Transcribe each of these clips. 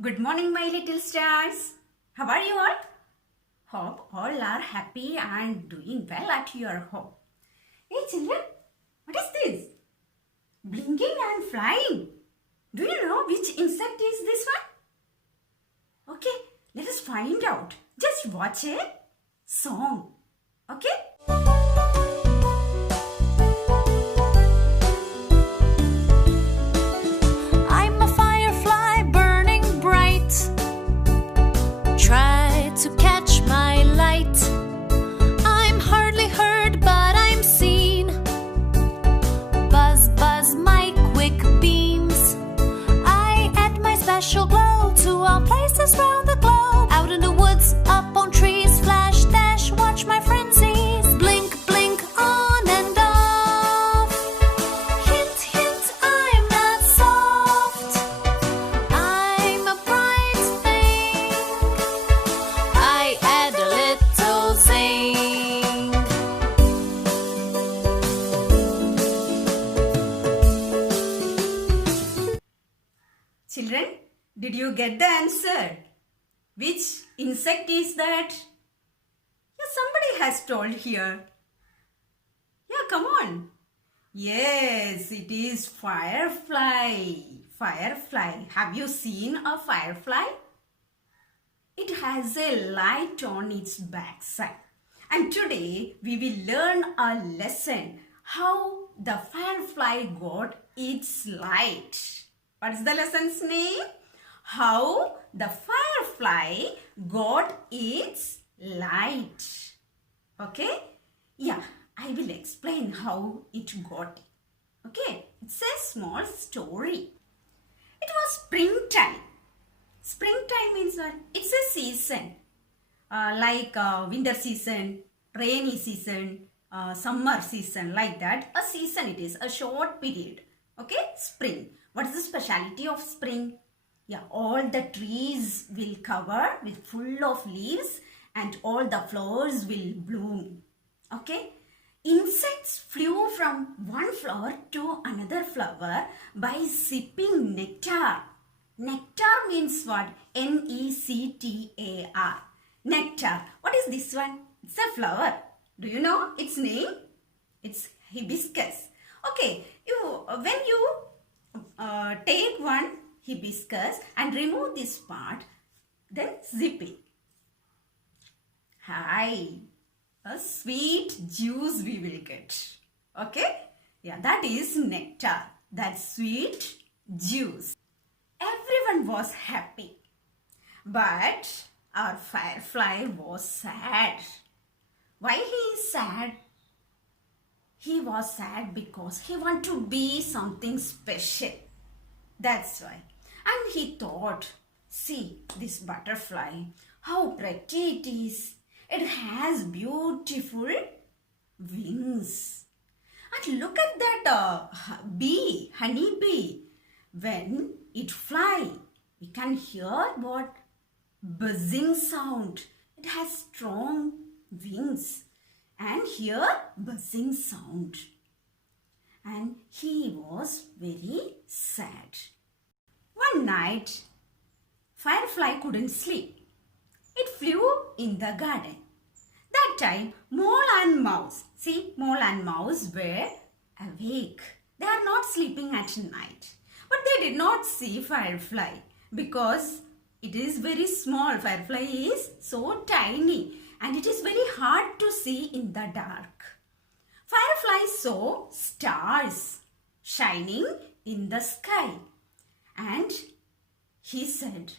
Good morning, my little stars. How are you all? Hope all are happy and doing well at your home. Hey children, what is this? Blinking and flying. Do you know which insect is this one? Okay, let us find out. Just watch a song. Okay? I'm a firefly burning bright. Try to catch my light. I'm hardly heard, but I'm seen. Buzz, buzz, my quick beams. I add my special glow to all places round the globe. Out in the woods, up on trees, flash, dash, watch my frenzies. Blink, blink, on and off. Hint, hint, I'm not soft. I'm a bright thing. I add a little zing. Children, did you get the answer? Which insect is that? Yeah, somebody has told here. Yeah, come on. Yes, it is firefly. Firefly. Have you seen a firefly? It has a light on its backside. And today we will learn a lesson how the firefly got its light. What is the lesson's name? How the firefly got its light. Okay? Yeah, I will explain how it got it. Okay? It's a small story. It was springtime. Springtime means what? It's a season. Like winter season, rainy season, summer season, like that. A season it is, a short period. Okay? Spring. What is the speciality of spring? Yeah, all the trees will cover with full of leaves and all the flowers will bloom. Okay? Insects flew from one flower to another flower by sipping nectar. Nectar means what? Nectar. Nectar. What is this one? It's a flower. Do you know its name? It's hibiscus. Okay, when you take one hibiscus and remove this part, then zip it. Hi, a sweet juice we will get. Okay? Yeah, that is nectar. That's sweet juice. Everyone was happy. But our firefly was sad. Why he is sad? He was sad because he wanted to be something special. That's why. And he thought, see this butterfly, how pretty it is. It has beautiful wings. And look at that bee, honey bee. When it fly, we can hear what? Buzzing sound. It has strong wings. And hear buzzing sound. And he was very sad. One night, firefly couldn't sleep. It flew in the garden. That time, mole and mouse, see, mole and mouse were awake. They are not sleeping at night. But they did not see firefly because it is very small. Firefly is so tiny and it is very hard to see in the dark. Firefly saw stars shining in the sky and he said,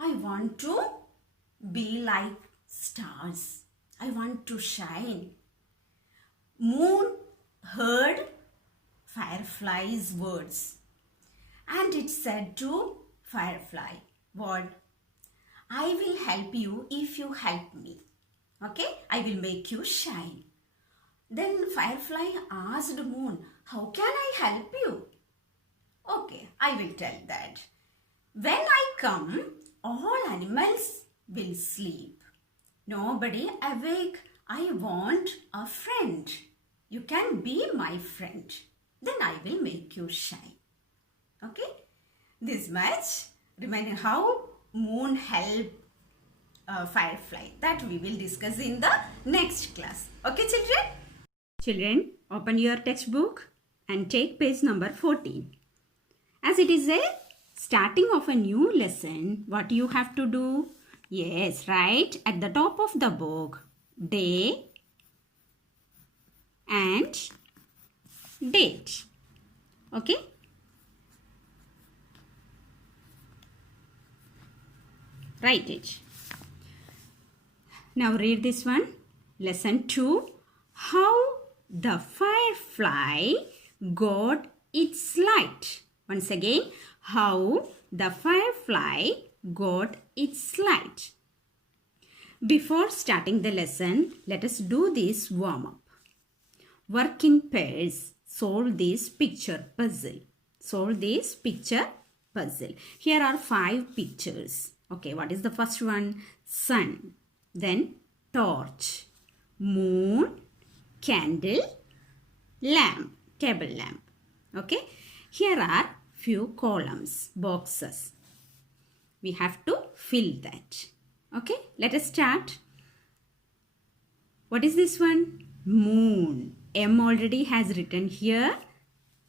I want to be like stars. I want to shine. Moon heard firefly's words and it said to firefly, what? I will help you if you help me. Okay? I will make you shine. Then firefly asked moon, how can I help you? Okay, I will tell that. When I come, all animals will sleep. Nobody awake. I want a friend. You can be my friend. Then I will make you shine. Okay? This much. Remember how moon help firefly? That we will discuss in the next class. Okay, children? Children, open your textbook and take page number 14. As it is a starting of a new lesson, what you have to do? Yes, write at the top of the book day and date. Okay? Write it. Now read this one. Lesson 2. How the firefly got its light. Once again, how the firefly got its light. Before starting the lesson, let us do this warm-up. Work in pairs. Solve this picture puzzle. Solve this picture puzzle. Here are 5 pictures. Okay, what is the first one? Sun. Then torch. Moon. Candle. Lamp. Table lamp. Okay. Here are few columns, boxes. We have to fill that. Okay. Let us start. What is this one? Moon. M already has written here.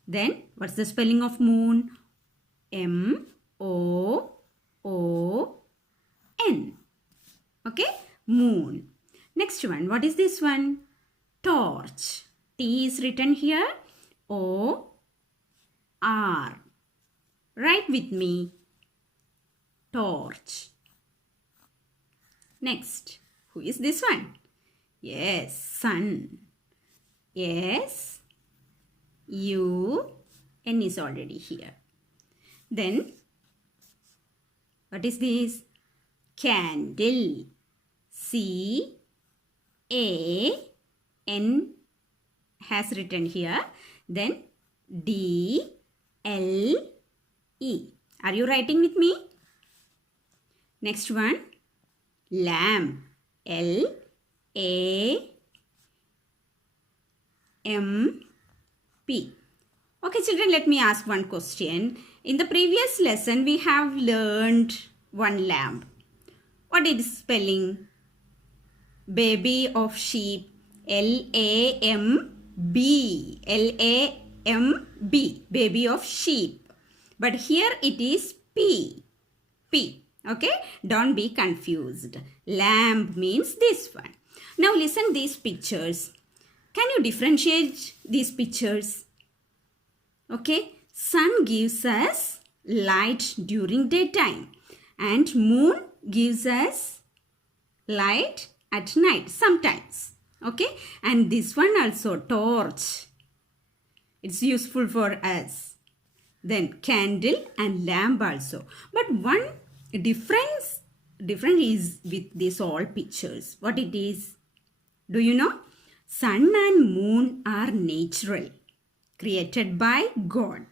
Then what's the spelling of moon? M-O-O-N. Okay? Moon. Next one. What is this one? Torch. T is written here. O-R. Write with me. Torch. Next. Who is this one? Yes, sun. S, U, N is already here. Then, what is this? Candle. C, A, N has written here. Then, D, L, E. Are you writing with me? Next one, lamp. L, A, M-P. Okay, children, let me ask one question. In the previous lesson, we have learned one lamp. What is spelling? Baby of sheep. L-A-M-B. L-A-M-B. Baby of sheep. But here it is P. P. Okay? Don't be confused. Lamp means this one. Now listen these pictures. Can you differentiate these pictures? Okay. Sun gives us light during daytime. And moon gives us light at night sometimes. Okay. And this one also, torch. It's useful for us. Then candle and lamp also. But one difference is with these all pictures. What it is? Do you know? Sun and moon are natural, created by God.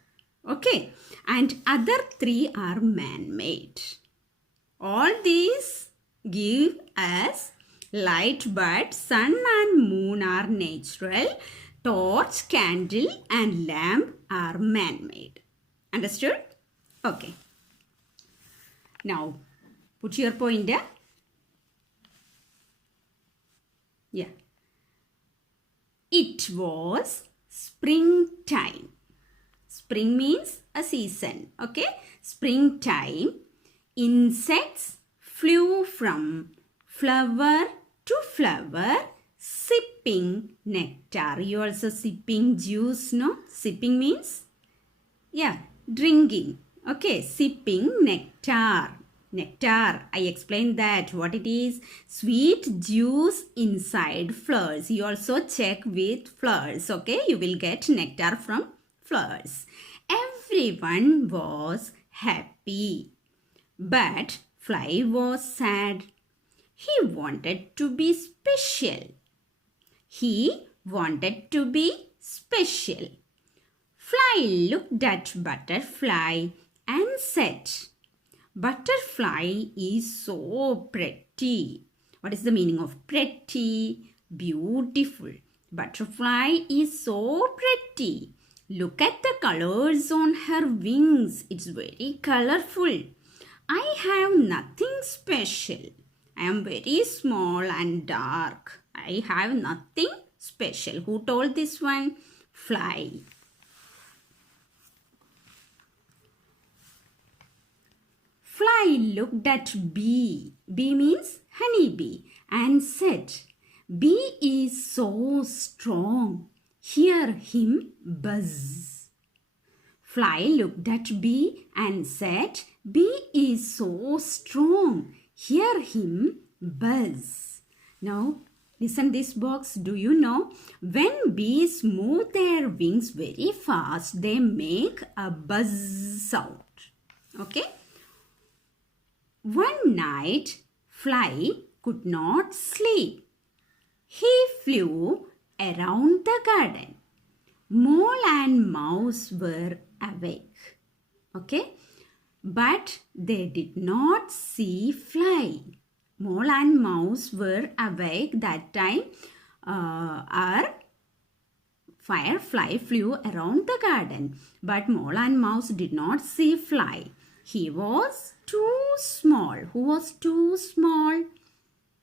Okay. And other 3 are man-made. All these give us light, but sun and moon are natural. Torch, candle and lamp are man-made. Understood? Okay. Now, put your pointer. Yeah. It was springtime. Spring means a season. Okay. Springtime. Insects flew from flower to flower, sipping nectar. You also sipping juice, no? Sipping means, yeah, drinking. Okay. Sipping nectar. Nectar, I explained that what it is. Sweet juice inside flowers. You also check with flowers. Okay, you will get nectar from flowers. Everyone was happy. But Fly was sad. He wanted to be special. He wanted to be special. Fly looked at Butterfly and said, Butterfly is so pretty. What is the meaning of pretty? Beautiful. Butterfly is so pretty. Look at the colors on her wings. It's very colorful. I have nothing special. I am very small and dark. I have nothing special. Who told this one? Fly. Fly looked at bee. Bee means honeybee and said, Bee is so strong. Hear him buzz. Fly looked at bee and said, Bee is so strong. Hear him buzz. Now, listen this box. Do you know when bees move their wings very fast, they make a buzz sound. Okay? One night, Fly could not sleep. He flew around the garden. Mole and Mouse were awake. Okay? But they did not see Fly. Mole and Mouse were awake that time. Our Firefly flew around the garden. But Mole and Mouse did not see Fly. He was too small. Who was too small?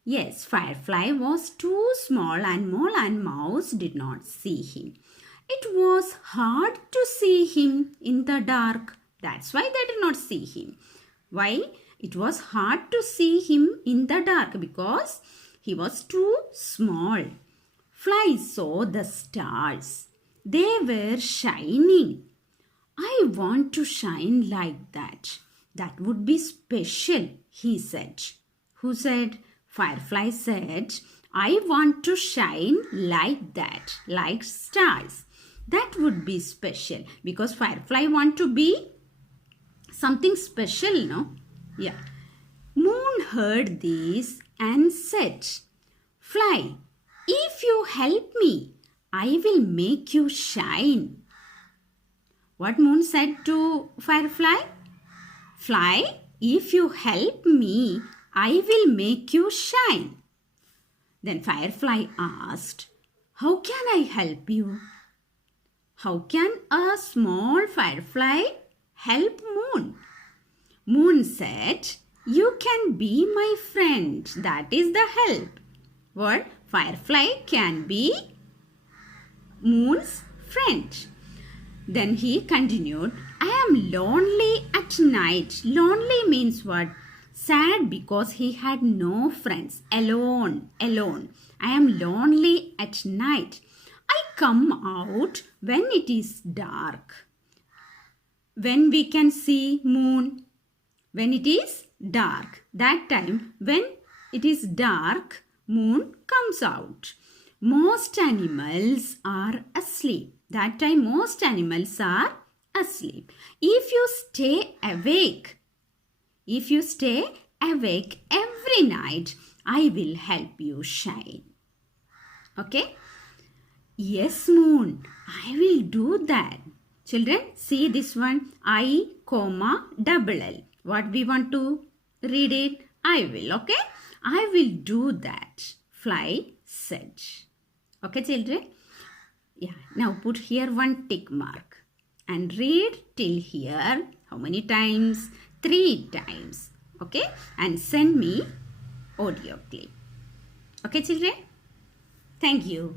Yes, Firefly was too small and Mole and Mouse did not see him. It was hard to see him in the dark. That's why they did not see him. Why? It was hard to see him in the dark because he was too small. Fly saw the stars. They were shining. I want to shine like that. That would be special, he said. Who said? Firefly said, I want to shine like that, like stars. That would be special because Firefly want to be something special, no? Yeah. Moon heard this and said, Fly, if you help me, I will make you shine. What Moon said to Firefly? Fly, if you help me, I will make you shine. Then Firefly asked, How can I help you? How can a small firefly help Moon? Moon said, You can be my friend. That is the help. What? Firefly can be Moon's friend. Then he continued, I am lonely at night. Lonely means what? Sad because he had no friends. Alone. I am lonely at night. I come out when it is dark. When we can see moon. When it is dark. That time when it is dark, moon comes out. Most animals are asleep. That time most animals are asleep. If you stay awake every night, I will help you shine. Okay? Yes, Moon, I will do that. Children, see this one, I, double L. What we want to read it? I will, okay? I will do that, Fly said. Okay, children? Yeah, now put here one tick mark and read till here. How many times? 3 times. Okay? And send me audio clip. Okay, children? Thank you.